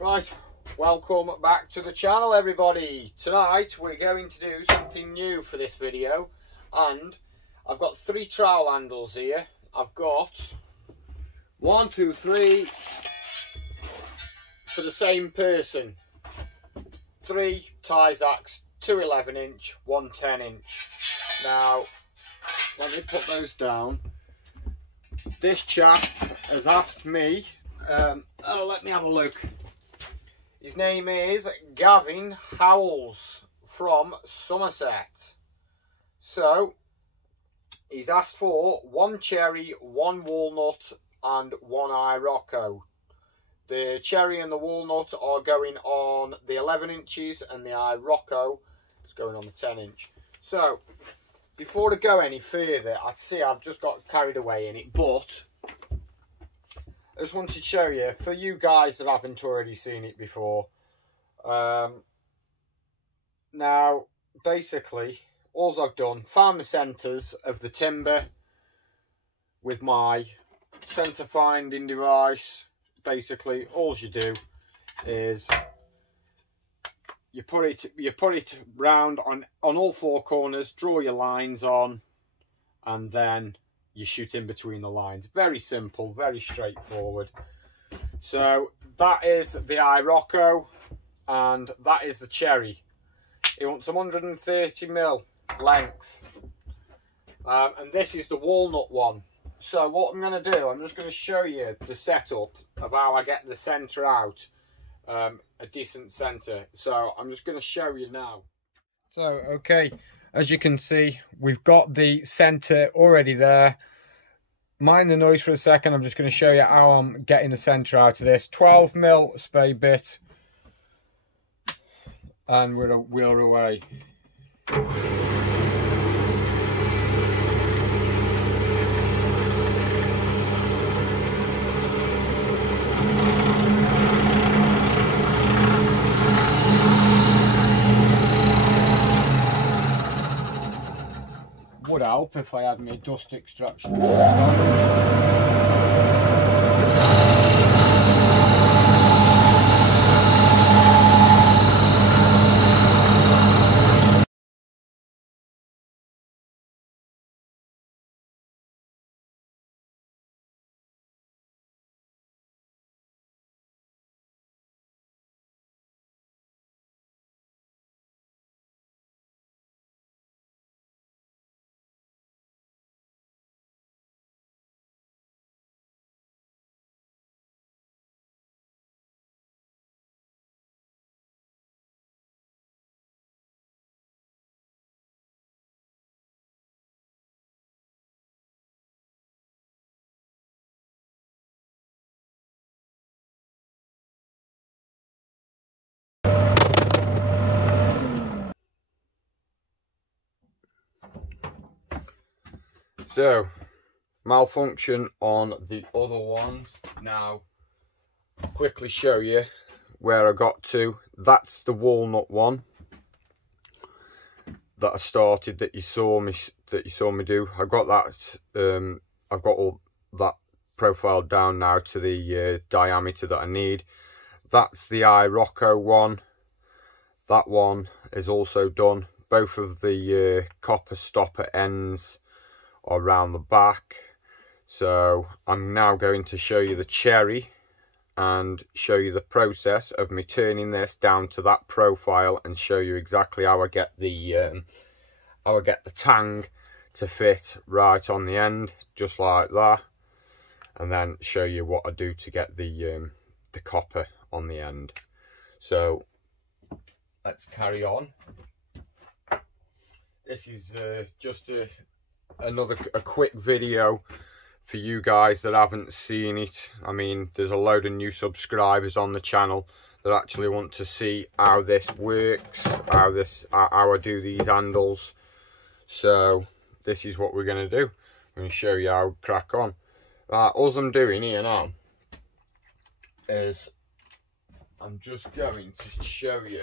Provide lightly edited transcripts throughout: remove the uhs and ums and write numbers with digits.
Right, welcome back to the channel everybody. Tonight we're going to do something new for this video, and I've got 3 trowel handles here. I've got 1, 2, 3 for the same person. 3 tie zacks, 2 11-inch, 1 10-inch. Now, let me put those down. This chap has asked me, let me have a look. His name is Gavin Howells from Somerset. So, he's asked for 1 cherry, 1 walnut and 1 Irocco. The cherry and the walnut are going on the 11 inches and the Irocco is going on the 10-inch. So, before I go any further, I'd say I've just got carried away in it, but I just wanted to show you, for you guys that haven't already seen it before. Now, basically, all I've done, found the centres of the timber with my centre finding device. Basically, all you do is you put it round on all 4 corners, draw your lines on, and then you shoot in between the lines. Very simple, very straightforward. So that is the Irocco and that is the cherry. He wants 130mm length, and this is the walnut one. So what I'm going to do, I'm just going to show you the setup of how I get the centre out, a decent centre. So I'm just going to show you now. So okay, as you can see, we've got the centre already there. Mind the noise for a second, I'm just going to show you how I'm getting the centre out of this. 12mm spade bit, and we're wheel away. Would help if I had my dust extraction. So, malfunction on the other ones. Now, I'll quickly show you where I got to. That's the walnut one that I started, that you saw me do. I got that. I've got all that profile down now to the diameter that I need. That's the Irocco one. That one is also done. Both of the copper stopper ends around the back. So I'm now going to show you the cherry and show you the process of me turning this down to that profile, and show you exactly how I get the tang to fit right on the end, just like that, and then show you what I do to get the copper on the end. So let's carry on. This is just a quick video for you guys that haven't seen it. I mean, there's a load of new subscribers on the channel that actually want to see how this works, how I do these handles. So this is what we're going to do. I'm going to show you how to crack on. All I'm doing here now is I'm just going to show you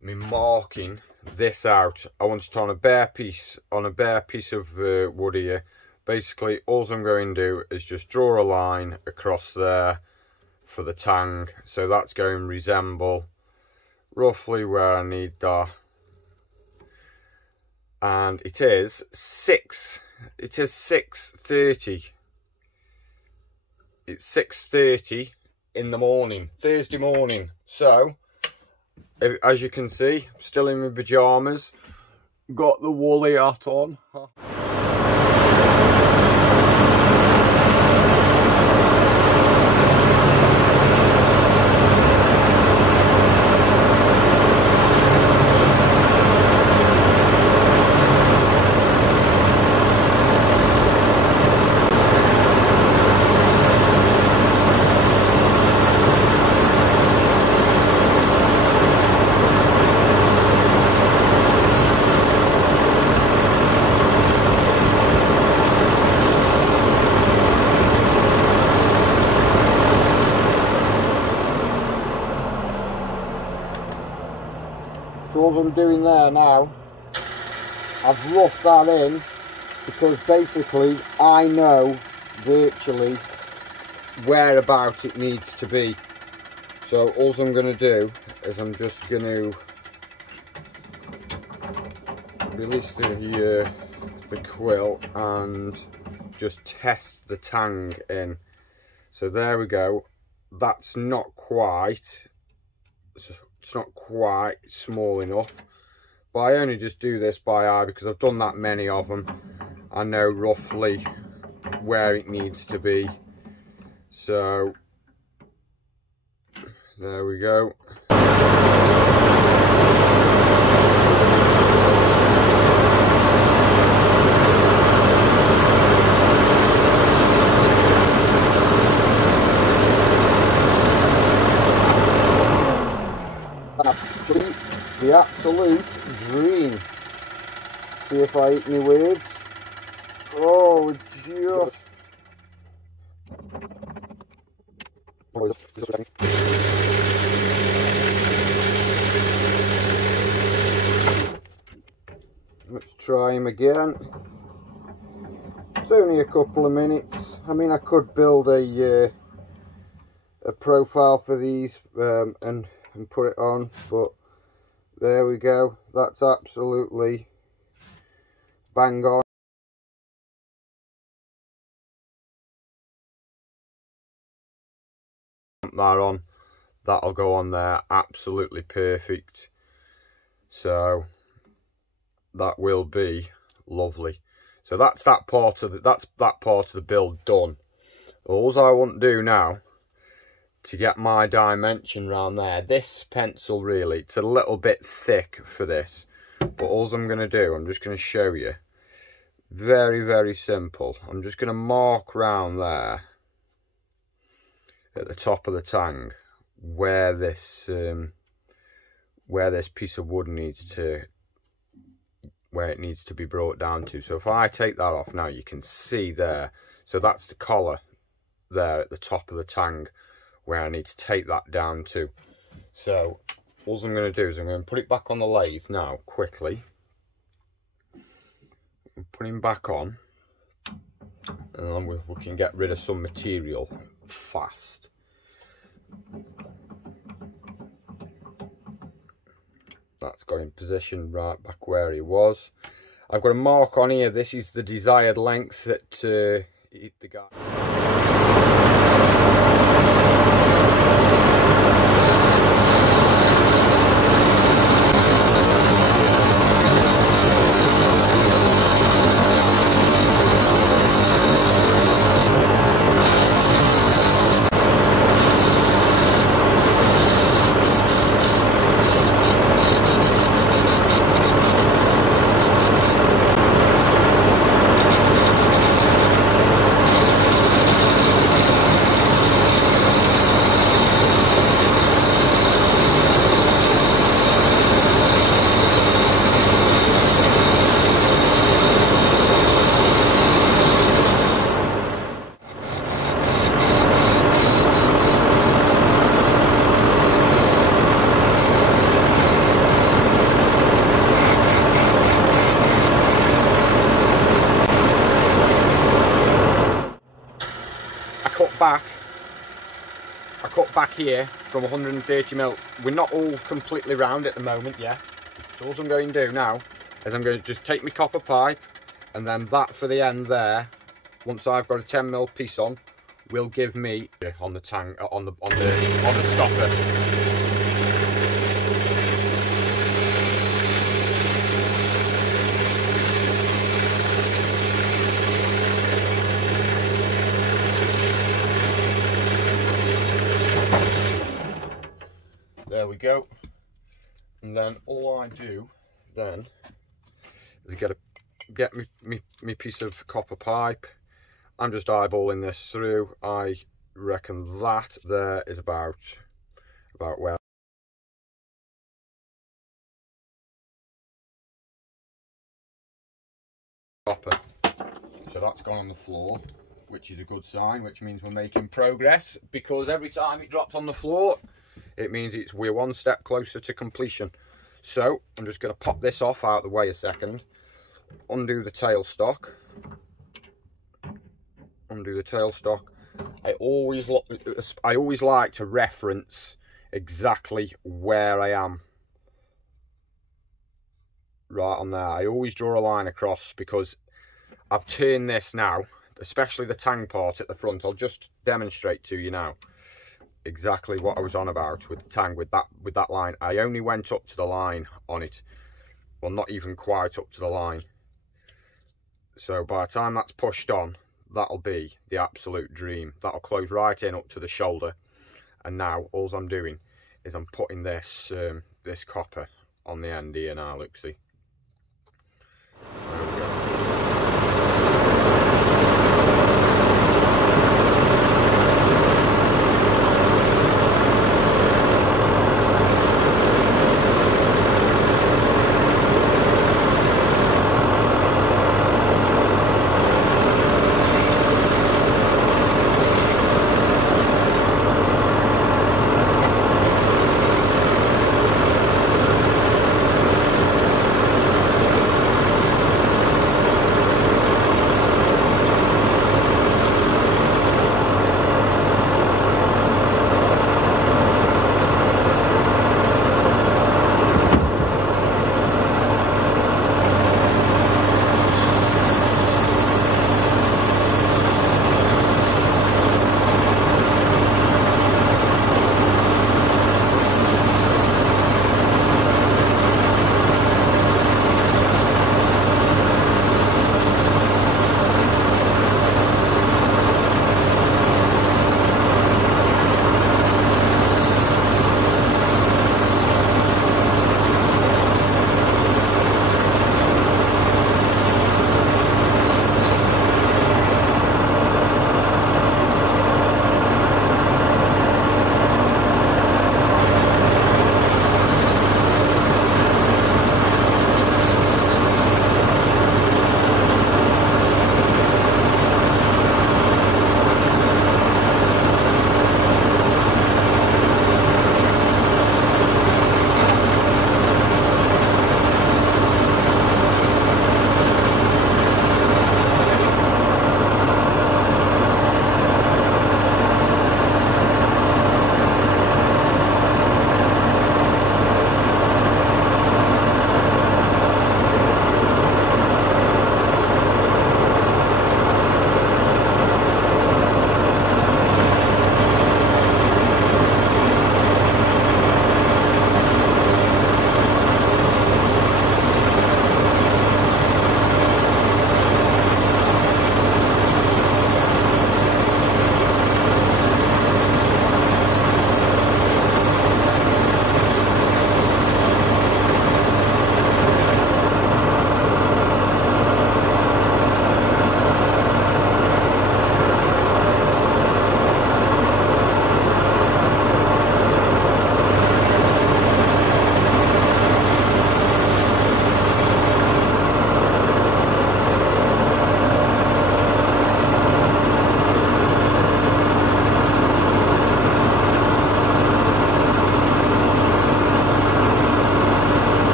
me marking this out. I want it on a bare piece of wood here. Basically, all I'm going to do is just draw a line across there, for the tang, so that's going to resemble roughly where I need that. And it is 6:30. It's 6:30 in the morning, Thursday morning. So as you can see, still in my pajamas, got the woolly hat on. So what I'm doing there now, I've roughed that in because basically I know virtually whereabout it needs to be. So all I'm going to do is I'm just going to release the quill and just test the tang in. So there we go. That's not quite. It's not quite small enough, but I only just do this by eye because I've done that many of them. I know roughly where it needs to be. So there we go. The absolute dream. See if I eat my words. Oh, just. Let's try him again. It's only a couple of minutes. I mean, I could build a profile for these and put it on, but there we go. That's absolutely bang on. That on, that'll go on there absolutely perfect. So that will be lovely. So that's that part of the build done. All I want to do now to get my dimension round there, this pencil really, it's a little bit thick for this, but all I'm going to do, I'm just going to show you, very, very simple. I'm just going to mark round there at the top of the tang where this piece of wood needs to, where it needs to be brought down to. So if I take that off now, you can see there, so that's the collar there at the top of the tang where I need to take that down to. So all I'm going to do is I'm going to put it back on the lathe now quickly, put him back on, and then we can get rid of some material fast. That's got him positioned right back where he was. I've got a mark on here. This is the desired length that the guy. I cut back here from 130mm. We're not all completely round at the moment, yeah. So all I'm going to do now is I'm going to just take my copper pipe, and then that for the end there, once I've got a 10mm piece on, will give me on the tang on the stopper. There we go. And then all I do then is get me piece of copper pipe. I'm just eyeballing this through. I reckon that there is about where copper. So that's gone on the floor, which is a good sign, which means we're making progress, because every time it drops on the floor, it means we're one step closer to completion. So I'm just going to pop this off out of the way a second, undo the tailstock. I always like to reference exactly where I am. Right on there. I always draw a line across, because I've turned this now, especially the tang part at the front. I'll just demonstrate to you now exactly what I was on about with the tang, with that line. I only went up to the line on it. Well, not even quite up to the line. So by the time that's pushed on, that'll be the absolute dream. That'll close right in up to the shoulder. And now all I'm doing is I'm putting this this copper on the end here now. Look, see. There we go.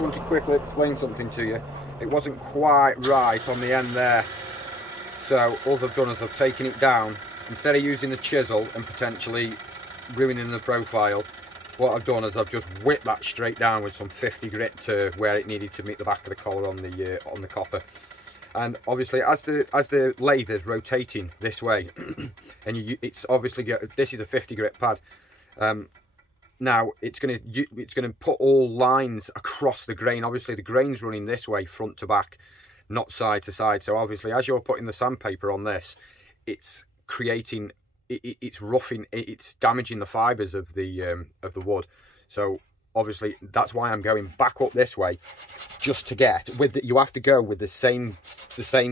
just want to quickly explain something to you. It wasn't quite right on the end there. So all I've done is I've taken it down. Instead of using the chisel and potentially ruining the profile, what I've done is I've just whipped that straight down with some 50 grit to where it needed to meet the back of the collar on the copper. And obviously, as the lathe is rotating this way, and it's obviously this is a 50 grit pad. Now it's gonna put all lines across the grain. Obviously, the grain's running this way, front to back, not side to side. So obviously, as you're putting the sandpaper on this, it's creating, it's roughing, it's damaging the fibres of the wood. So obviously, that's why I'm going back up this way, just to get you have to go with the same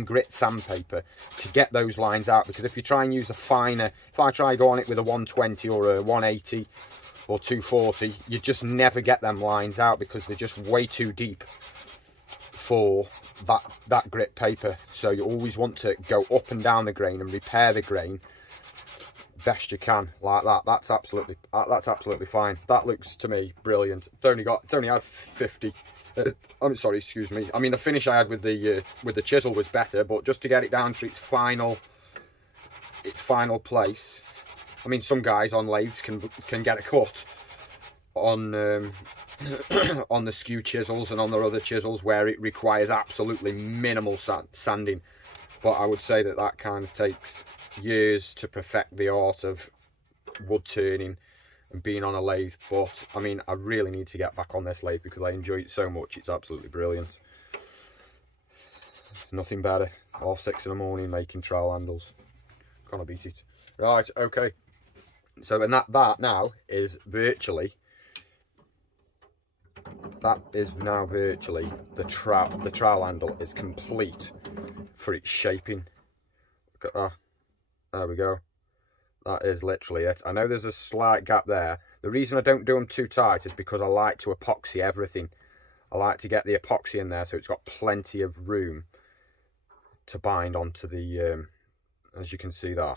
grit sandpaper to get those lines out. Because if you try and use a finer, if I try go on it with a 120 or a 180 or 240, you just never get them lines out because they're just way too deep for that grit paper. So you always want to go up and down the grain and repair the grain best you can, like that. That's absolutely fine. That looks to me brilliant. It's only had 50. I'm sorry, excuse me. I mean, the finish I had with the chisel was better, but just to get it down to its final place. I mean, some guys on lathes can get a cut on on the skew chisels and on their other chisels where it requires absolutely minimal sanding. But I would say that kind of takes years to perfect the art of wood turning and being on a lathe. But I mean, I really need to get back on this lathe because I enjoy it so much. It's absolutely brilliant. Nothing better. 6:30 in the morning making trowel handles. Can't beat it. Right, okay. So and that now is virtually, the trowel handle is complete for its shaping. Look at that. There we go. That is literally it. I know there's a slight gap there. The reason I don't do them too tight is because I like to epoxy everything. I like to get the epoxy in there so it's got plenty of room to bind onto the, as you can see there. I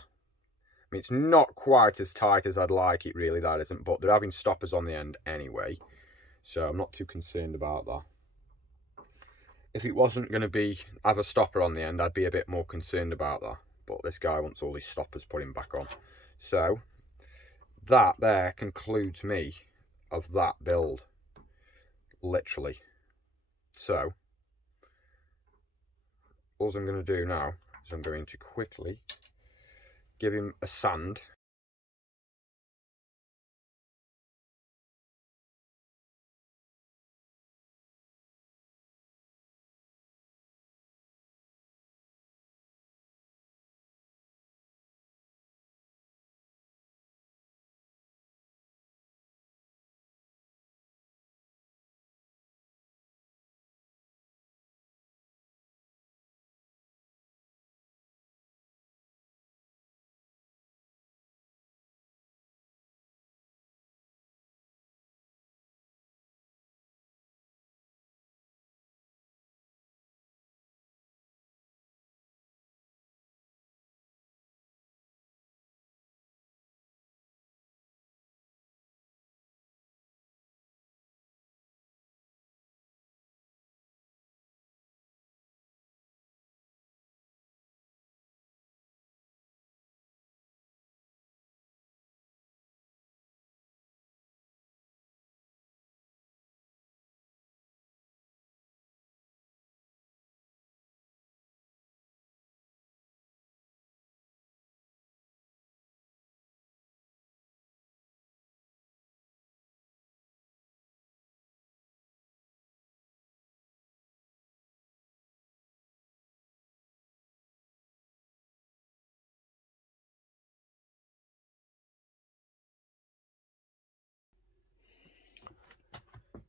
mean, it's not quite as tight as I'd like it, really, that isn't, but they're having stoppers on the end anyway, so I'm not too concerned about that. If it wasn't going to have a stopper on the end, I'd be a bit more concerned about that, but this guy wants all his stoppers putting back on. So that there concludes me of that build, literally. So all I'm going to do now is I'm going to quickly give him a sand.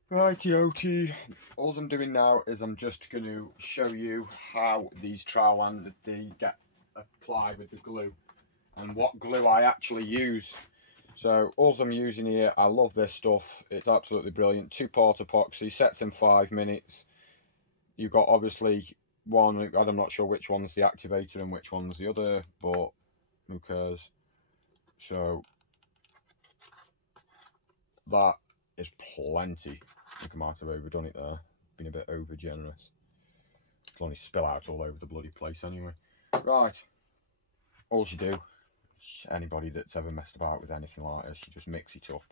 Righty-o-tea. All I'm doing now is I'm just going to show you how these trowel handles get applied with the glue and what glue I actually use. So all I'm using here, I love this stuff. It's absolutely brilliant. 2-part epoxy, sets in 5 minutes. You've got obviously one, I'm not sure which one's the activator and which one's the other, but who cares. So that is plenty. I think I might have overdone it there. been a bit over generous. It'll only spill out all over the bloody place anyway. Right, all you do, anybody that's ever messed about with anything like this, you just mix it up.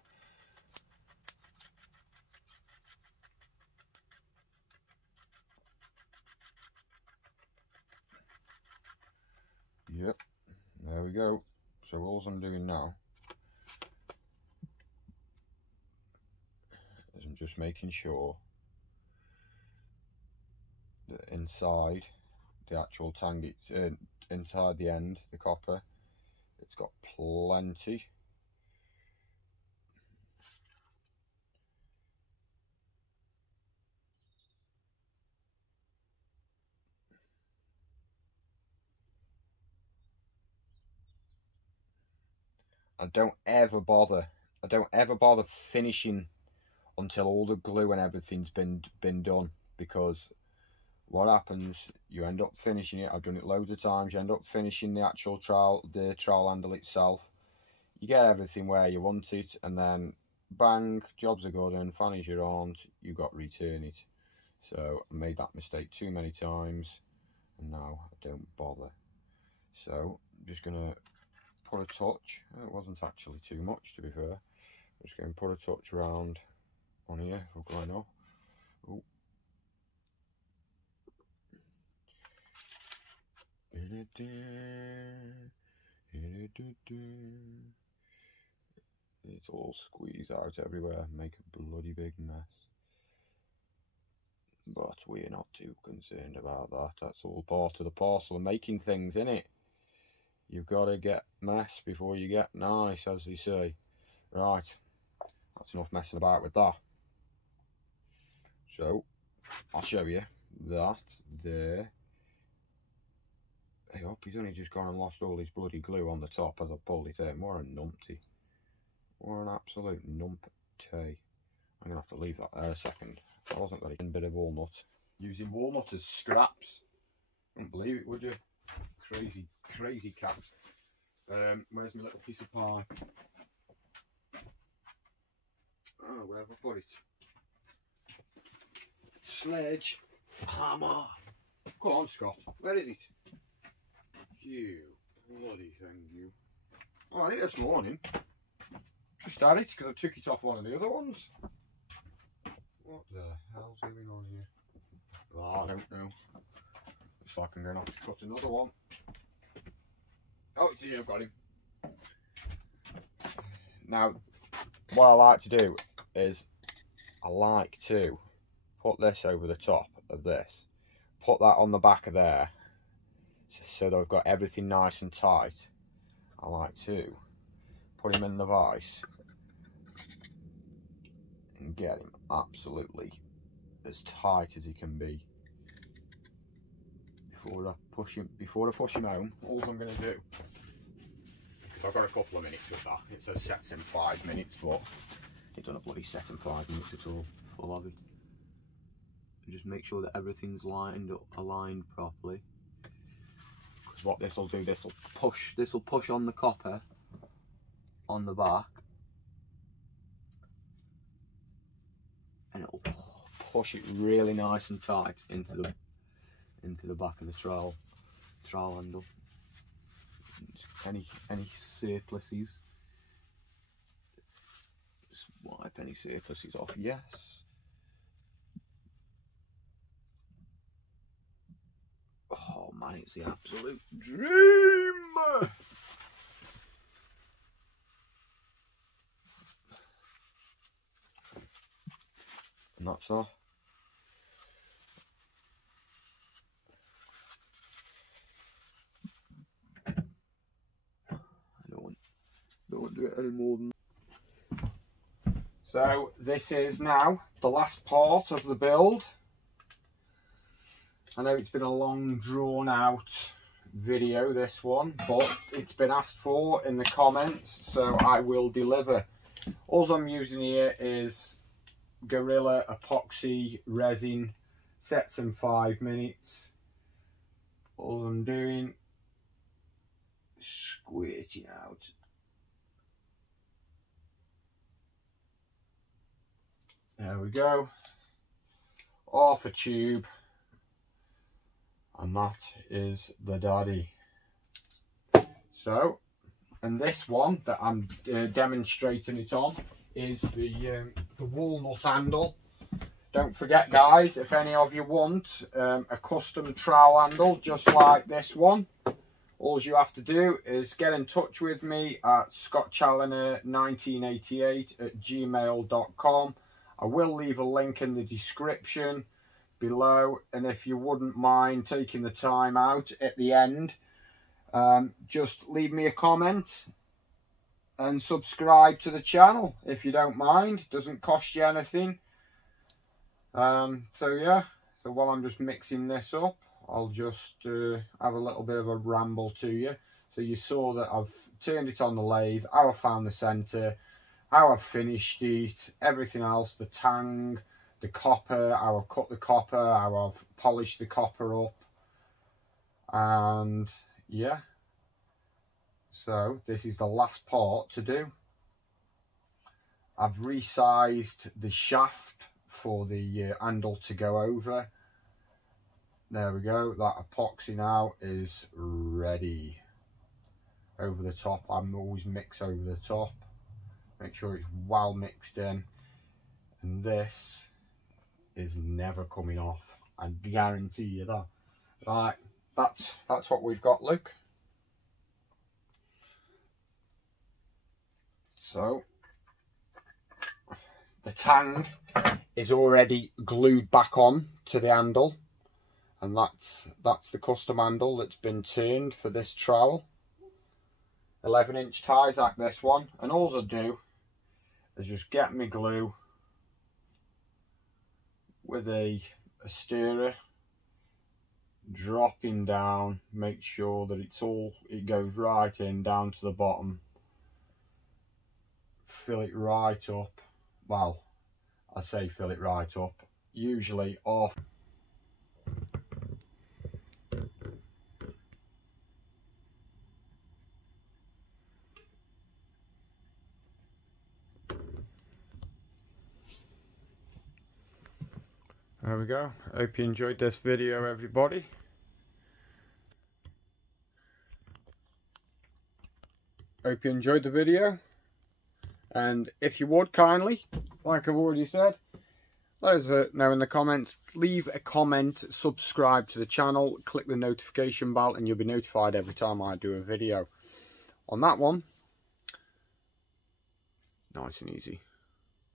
Yep, there we go. So all I'm doing now is I'm just making sure that inside the actual tang, it's inside the end, the copper, it's got plenty. I don't ever bother finishing until all the glue and everything's been done, because what happens, you end up finishing it, I've done it loads of times, you end up finishing the actual trowel, the trowel handle itself, you get everything where you want it, and then bang, jobs are good, and fannies you aren't, you got to return it. So I made that mistake too many times, and now I don't bother. So I'm just gonna put a touch, it wasn't actually too much to be fair, I'm just going to put a touch around on here for going off. Oh. It's all squeezed out everywhere, make a bloody big mess. But we're not too concerned about that, that's all part of the parcel of making things, innit? You've got to get mess before you get nice, as they say. Right, that's enough messing about with that. So, I'll show you that there. I hope he's only just gone and lost all his bloody glue on the top as I pulled it in. What a numpty. What an absolute numpty. I'm going to have to leave that there a second. I wasn't very bit of walnut. Using walnut as scraps. Wouldn't believe it, would you? Crazy, crazy cat. Where's my little piece of pie? Oh, where have I put it? Sledge hammer. Come on, Scott. Where is it? You bloody thing, you. Oh, I had it this morning. Just had it because I took it off one of the other ones. What the hell's going on here? Oh, I don't know. Looks like I'm going to have to cut another one. Oh, it's here, I've got him. Now, what I like to do is I like to put this over the top of this, put that on the back of there, so that I've got everything nice and tight. I like to put him in the vise and get him absolutely as tight as he can be before I push him home. All I'm going to do, because I've got a couple of minutes with that, it says sets in 5 minutes, but it doesn't bloody set in 5 minutes at all, full of it. And just make sure that everything's aligned properly. Because what this will do, this will push on the copper on the back, and it'll push it really nice and tight into the back of the trowel handle. Any surpluses, just wipe any surpluses off. Yes. Oh man, it's the absolute dream. And that's all. I don't do it any more than. So this is now the last part of the build. I know it's been a long drawn out video, this one, but it's been asked for in the comments, so I will deliver. All I'm using here is Gorilla epoxy resin, sets in 5 minutes. All I'm doing is squirting out. There we go. half a tube, and that is the daddy. So, and this one that I'm demonstrating it on is the walnut handle. Don't forget, guys, if any of you want a custom trowel handle just like this one, all you have to do is get in touch with me at scottchalloner1988@gmail.com. I will leave a link in the description below, and if you wouldn't mind taking the time out at the end, just leave me a comment and subscribe to the channel if you don't mind. It doesn't cost you anything. So yeah, so while I'm just mixing this up, I'll just have a little bit of a ramble to you. So you saw that I've turned it on the lathe, how I found the centre, how I've finished it, everything else, the tang, the copper, how I've cut the copper, how I've polished the copper up, and yeah. So this is the last part to do. I've resized the shaft for the handle to go over. There we go, that epoxy now is ready. Over the top, I always mix over the top. Make sure it's well mixed in. And this is never coming off, I guarantee you that. Right, that's what we've got, Luke. So, the tang is already glued back on to the handle, and that's the custom handle that's been turned for this trowel. 11-inch ties like this one, and all I do is just get my glue with a stirrer, dropping down, make sure that it goes right in down to the bottom, fill it right up. Well, I say fill it right up, usually off. There we go. Hope you enjoyed this video, everybody. Hope you enjoyed the video. And if you would kindly, like I've already said, let us know in the comments. Leave a comment, subscribe to the channel, click the notification bell, and you'll be notified every time I do a video. On that one, nice and easy.